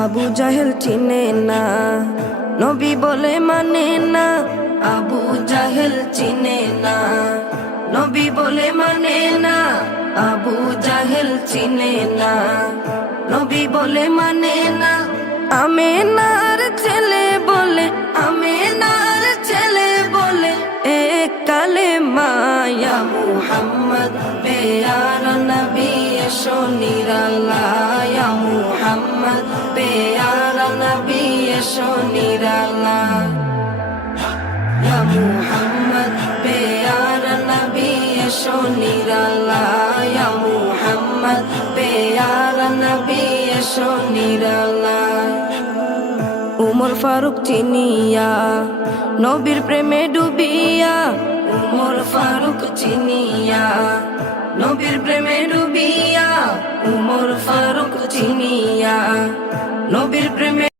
আবু জাহেল চিনে না, নবী বলে মানে না। আবু জাহেল চিনে না, নবী বলে মানে না। আবু জাহেল চিনে না, নবী বলে মানে না। আমেনার ছেলে বলে, আমেনার ছেলে বলে এক কালেমা ইয়া মুহাম্মদ পেয়ারা নবী এসো নিরালায়। ইয়া মুহাম্মদ পেয়ারা নবী এসো নিরালায়। ইয়া মুহাম্মদ পেয়ারা নবী এসো নিরালায়। ইয়া মুহাম্মদ পেয়ারা নবী এসো নিরালায়। উমর ফারুক চিনিয়া, নবীর প্রেমে ডুবিয়া। উমর ফারুক চিনিয়া, নবীর প্রেমে ডুবিয়া। উমর ফারুক চিনিয়া, নবীর প্রেমে